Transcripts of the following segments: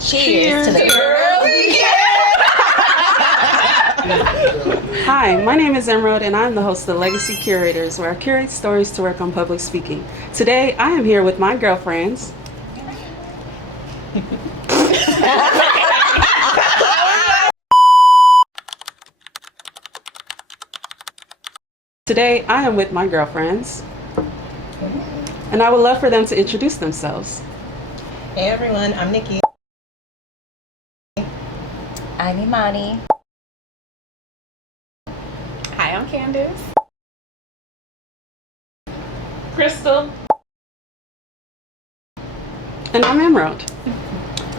Cheers to the girls. Hi, my name is Emerald and I'm the host of Legacy Curators, where I curate stories to work on public speaking. Today, I am here with my girlfriends. Today, I am with my girlfriends, and I would love for them to introduce themselves. Hey everyone, I'm Nickie. I'm Imani. Hi, I'm Kandice. Crystal. And I'm Emerald.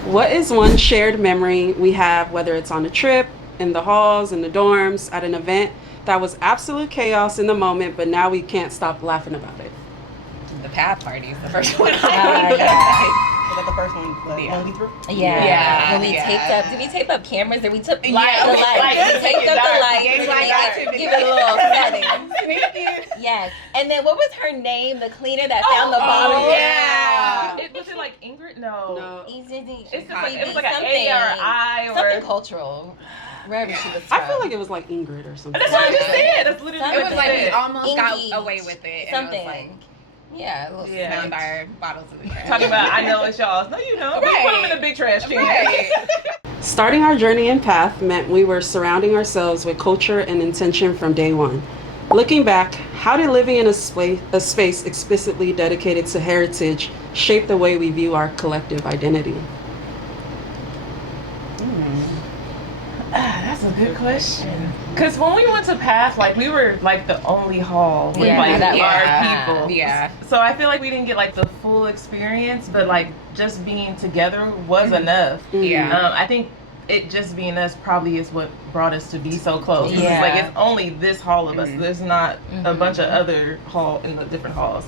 What is one shared memory we have, whether it's on a trip, in the halls, in the dorms, at an event, that was absolute chaos in the moment, but now we can't stop laughing about it? The path party is the first one. Was that the first one? Yeah. Only through? Yeah. When we Yeah. taped up, did we tape up cameras or we took the Yeah, lights? we We taped up the lights. Give it a little setting. Yes. And then what was her name? The cleaner that found the bottle. yeah. Was it like Ingrid? No. It's It's just like, it was like something, an A or an I or something cultural. Wherever she was from. I feel like it was like Ingrid or something. That's what I just said. That's literally It what was I like we said. almost got Ingy. away with it. Something. And it was like Yeah. A little Yeah. found our bottles of the trash. Talking about, I know it's y'all's. No, you don't. Right. We put them in the big trash can. Right. Starting our journey in Path meant we were surrounding ourselves with culture and intention from day one. Looking back, how did living in a space explicitly dedicated to heritage shape the way we view our collective identity? That's a good question. Because when we went to Path, like, we were like the only hall with Yeah, like that our was- people. Yeah. So I feel like we didn't get like the full experience, but like just being together was enough. Yeah. I think it just being us probably is what brought us to be so close. 'Cause Yeah. It's like it's only this hall of us. There's not a bunch of other hall in the different halls.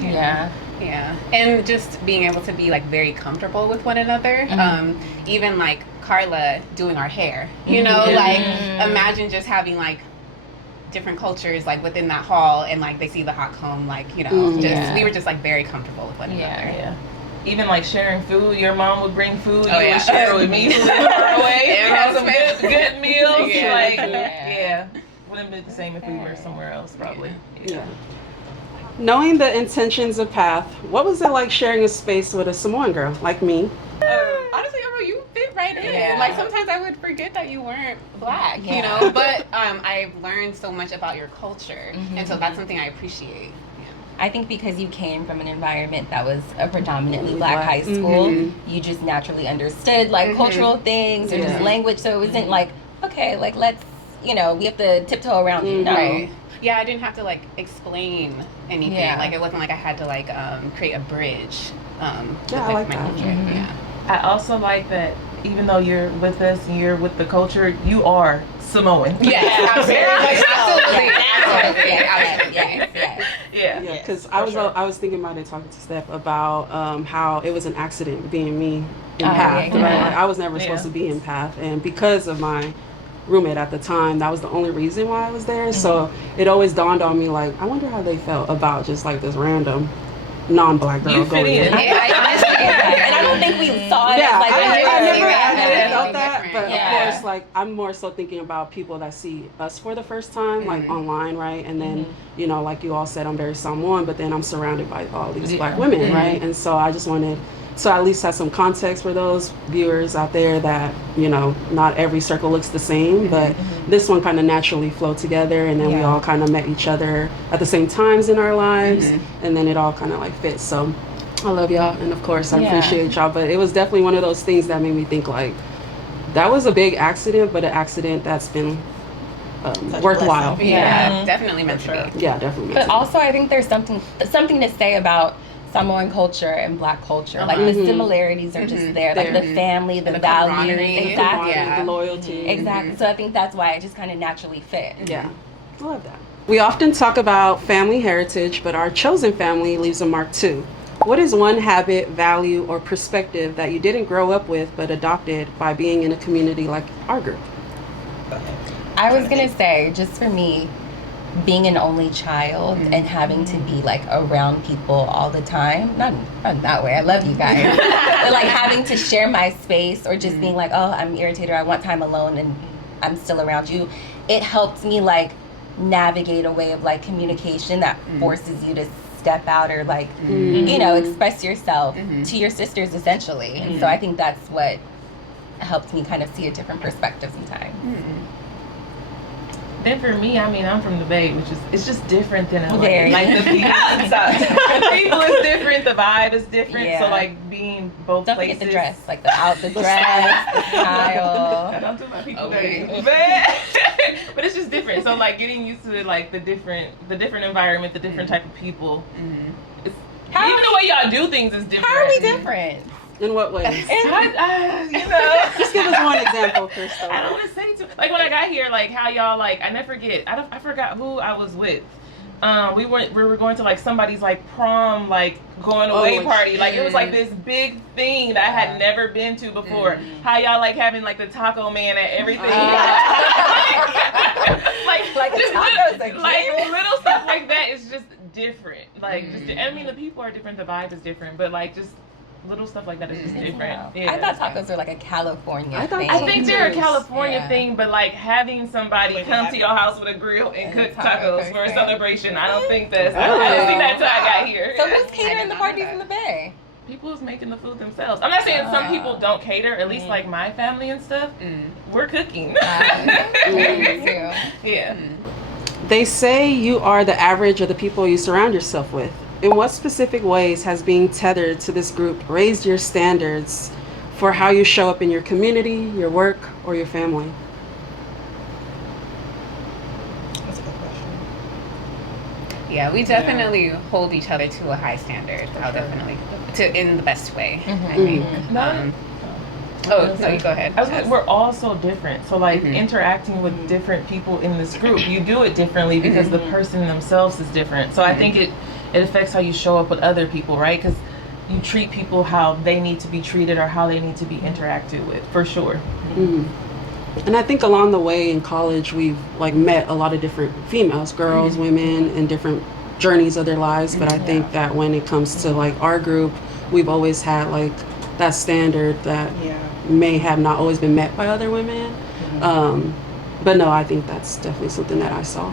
Yeah. Yeah, and just being able to be like very comfortable with one another. Even like Carla doing our hair, you know, like imagine just having like different cultures like within that hall, and like they see the hot comb, like, you know, just Yeah. we were just like very comfortable with one another. Yeah. Even like sharing food, your mom would bring food, Oh, you yeah. would share it with me who lived far away. We had some good meals. Yeah. Like, Yeah. yeah. Wouldn't be the same if we were somewhere else, probably. Yeah. Knowing the intentions of Path, what was it like sharing a space with a Samoan girl like me? Honestly, Emerald, you fit right in. Yeah. Like sometimes I would forget that you weren't black, you Yeah. know. But I've learned so much about your culture, and so that's something I appreciate. I think because you came from an environment that was a predominantly Really black black. high school, you just naturally understood like cultural things or just Yeah. language. So it wasn't like, okay, like let's, we have to tiptoe around you. No. Right. Yeah, I didn't have to like explain anything. Yeah. Like it wasn't like I had to like create a bridge. With, I like that. culture. Yeah. I also like that even though you're with us and you're with the culture, you are Samoan. Yes, absolutely. Yeah. Yeah, because I was thinking about it, talking to Steph about how it was an accident being me in Path. yeah. Right? Like, I was never supposed to be in Path, and because of my roommate at the time, that was the only reason why I was there. So it always dawned on me, like, I wonder how they felt about just like this random non-black girl You fit going in. in. And I don't think we saw it Yeah, as like I never Yeah. felt that, but Yeah. of course, like, I'm more so thinking about people that see us for the first time, like online, right? And then, like you all said, I'm very Samoan, but then I'm surrounded by all these black women, right? And so I just wanted to at least have some context for those viewers out there that, not every circle looks the same, but this one kind of naturally flowed together, and then we all kind of met each other at the same times in our lives, and then it all kind of like fits. So I love y'all, and of course I appreciate y'all, but it was definitely one of those things that made me think like that was a big accident, but an accident that's been worthwhile. Yeah, definitely meant to be. Yeah, definitely. But also, I think there's something to say about Samoan culture and black culture. Like the similarities are just there, like the family, the values, camaraderie. exactly, Yeah. The loyalty. exactly. So I think that's why it just kind of naturally fit. Yeah, I love that. We often talk about family heritage, but our chosen family leaves a mark too. What is one habit, value, or perspective that you didn't grow up with but adopted by being in a community like our group? I was gonna say, just for me, being an only child and having to be like around people all the time, not that way, I love you guys, but like having to share my space or just being like, oh, I'm irritated, I want time alone, and I'm still around you, it helped me like navigate a way of like communication that forces you to step out or like you know, express yourself to your sisters essentially. And so I think that's what helped me kind of see a different perspective sometimes. Then for me, I mean, I'm from the Bay, which is, it's just different than LA. Very. Like the people, the people is different, the vibe is different. Yeah. So like being both Don't places. forget the dress, like the dress, the style. I don't do my people Okay. dirty. But it's just different. So like getting used to like the different environment, the different type of people. It's, even the way y'all do things is different. How are we different? In what ways? You know. Just give us one example, Crystal. I don't want to say too. Like when I got here, like how y'all like. I never forget. I forgot who I was with. We were going to like somebody's like prom like going away party. Like it was like this big thing that I had never been to before. How y'all like having like the taco man at everything. like just little stuff like that is just different. Like just, I mean the people are different, the vibe is different, but like just little stuff like that is just different. Yeah. I thought tacos were like a California thing. I think they're a California thing, but like having somebody come to your house with a grill and cook tacos for a celebration, I don't think that's. I didn't think that's how I got here. So who's catering the parties in the Bay? People who's making the food themselves. I'm not saying some people don't cater. At least like my family and stuff, we're cooking. Yeah. They say you are the average of the people you surround yourself with. In what specific ways has being tethered to this group raised your standards for how you show up in your community, your work, or your family? That's a good question. Yeah, we definitely hold each other to a high standard. I'll definitely in the best way. I think. Oh, no, you go ahead. We're all so different. So like interacting with different people in this group, you do it differently because the person themselves is different. So I think it affects how you show up with other people, right? Because you treat people how they need to be treated or how they need to be interacted with, for sure. And I think along the way in college, we've like met a lot of different females, girls, women, and different journeys of their lives. But I think that when it comes to like our group, we've always had like that standard that may have not always been met by other women. But no, I think that's definitely something that I saw.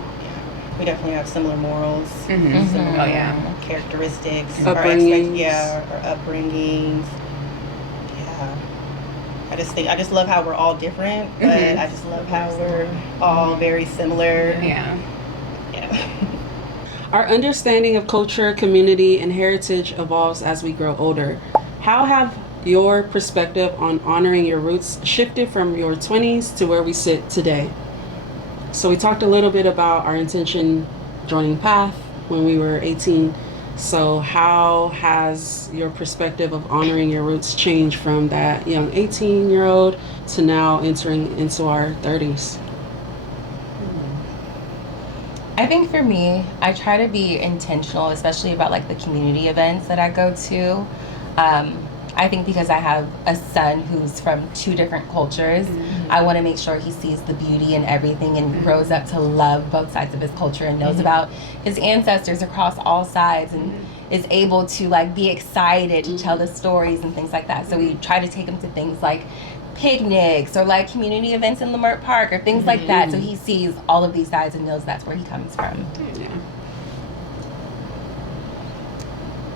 We definitely have similar morals, similar characteristics, upbringings. Our upbringings. Yeah. I just love how we're all different, but I just love how we're all very similar. Yeah. Our understanding of culture, community, and heritage evolves as we grow older. How have your perspective on honoring your roots shifted from your 20s to where we sit today? So we talked a little bit about our intention joining Path when we were 18. So how has your perspective of honoring your roots changed from that young 18-year-old to now entering into our 30s? I think for me, I try to be intentional, especially about like the community events that I go to. I think because I have a son who's from two different cultures, I want to make sure he sees the beauty in everything and grows up to love both sides of his culture and knows about his ancestors across all sides and is able to like be excited to tell the stories and things like that. So we try to take him to things like picnics or like community events in Leimert Park or things like that, so he sees all of these sides and knows that's where he comes from.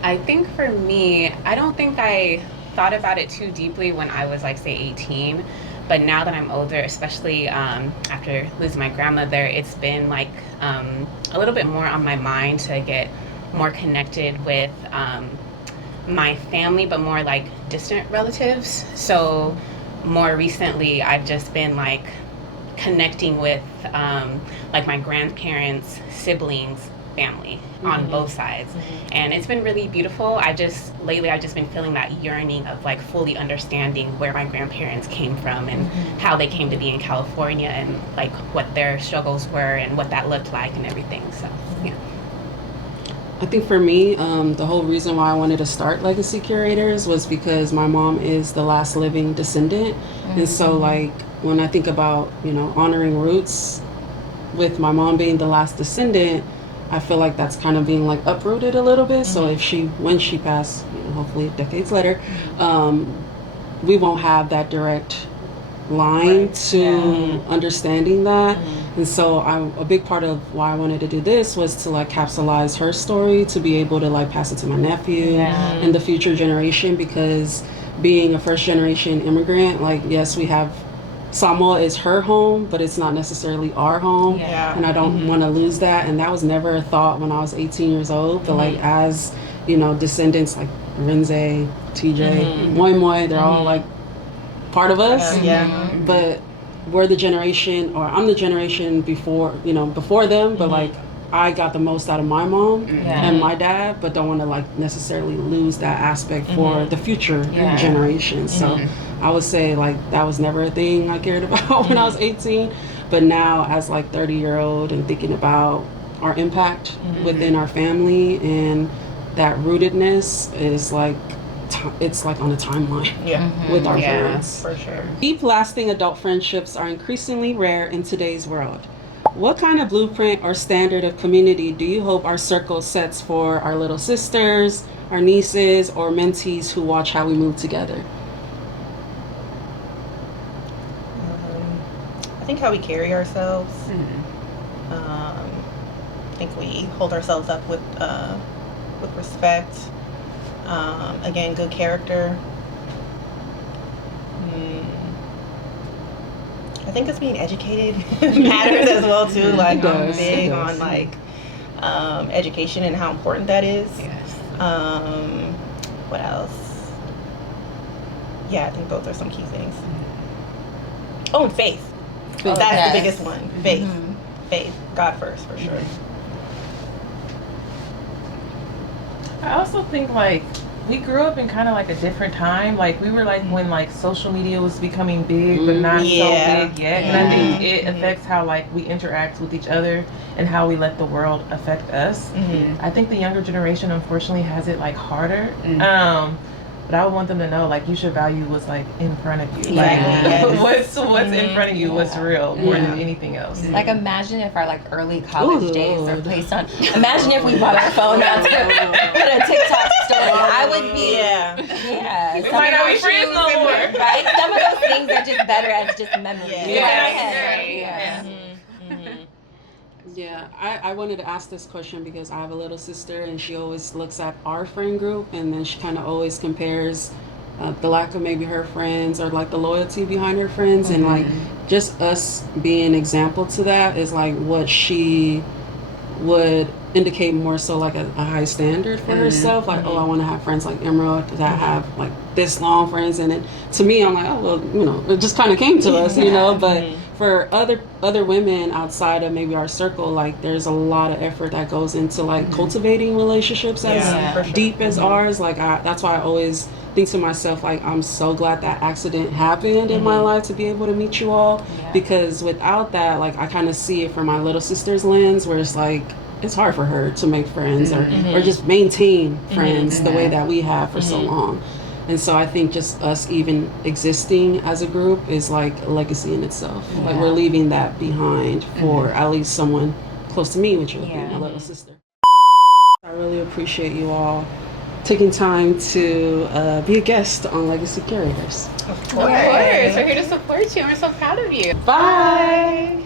I think for me, I don't think I thought about it too deeply when I was like say 18, but now that I'm older, especially after losing my grandmother, it's been like a little bit more on my mind to get more connected with my family, but more like distant relatives. So more recently, I've just been like connecting with like my grandparents' siblings, family on both sides, and it's been really beautiful. I've just been feeling that yearning of like fully understanding where my grandparents came from and how they came to be in California and like what their struggles were and what that looked like and everything. So yeah. I think for me, the whole reason why I wanted to start Legacy Curators was because my mom is the last living descendant. And so like when I think about, you know, honoring roots, with my mom being the last descendant, I feel like that's kind of being like uprooted a little bit. So if when she passed, hopefully decades later, we won't have that direct line to understanding that. And so a big part of why I wanted to do this was to like capsulize her story, to be able to like pass it to my nephew and the future generation, because being a first generation immigrant, like, yes, we have Samoa is her home, but it's not necessarily our home. And I don't want to lose that. And that was never a thought when I was 18 years old. But like, as descendants like Renze, TJ, Moi Moi, they're all like part of us. But we're the generation, or I'm the generation before them, but like I got the most out of my mom and my dad, but don't want to like necessarily lose that aspect for the future generations. So I would say like that was never a thing I cared about when I was 18, but now as like 30-year-old and thinking about our impact within our family, and that rootedness is like it's like on a timeline with our parents. For sure. Deep, lasting adult friendships are increasingly rare in today's world. What kind of blueprint or standard of community do you hope our circle sets for our little sisters, our nieces, or mentees who watch how we move together? I think how we carry ourselves. I think we hold ourselves up with respect. Again, good character. I think it's being educated matters as well too. Like I'm big on like education and how important that is. What else? Yeah, I think those are some key things. Oh, and faith. That's the biggest one. Faith. Faith. God first, for sure. I also think like we grew up in kind of like a different time. Like we were like when like social media was becoming big, but not so big yet. And I think it affects how like we interact with each other and how we let the world affect us. I think the younger generation unfortunately has it like harder. But I would want them to know, like, you should value what's, like, in front of you. Like, what's in front of you, what's real, more than anything else. Like, imagine if our, like, early college days are placed on... Imagine if we brought our phone out to put a TikTok story. I would be... We might not be friends no more. Right? Some of those things are just better as just memories. Yeah, I wanted to ask this question because I have a little sister and she always looks at our friend group and then she kind of always compares the lack of maybe her friends or like the loyalty behind her friends, and like just us being an example to that is like what she would indicate more so like a high standard for herself, like oh, I want to have friends like Emerald that have like this long friends, and it to me I'm like, oh well, it just kind of came to us, but for other women outside of maybe our circle, like there's a lot of effort that goes into like cultivating relationships as deep as ours. Like that's why I always think to myself, like I'm so glad that accident happened in my life to be able to meet you all, because without that, like I kind of see it from my little sister's lens, where it's like it's hard for her to make friends or just maintain friends the way that we have for so long. And so I think just us even existing as a group is like a legacy in itself. Like we're leaving that behind for at least someone close to me, which would be my little sister. I really appreciate you all taking time to be a guest on Legacy Curators. Of course. We're here to support you and we're so proud of you. Bye.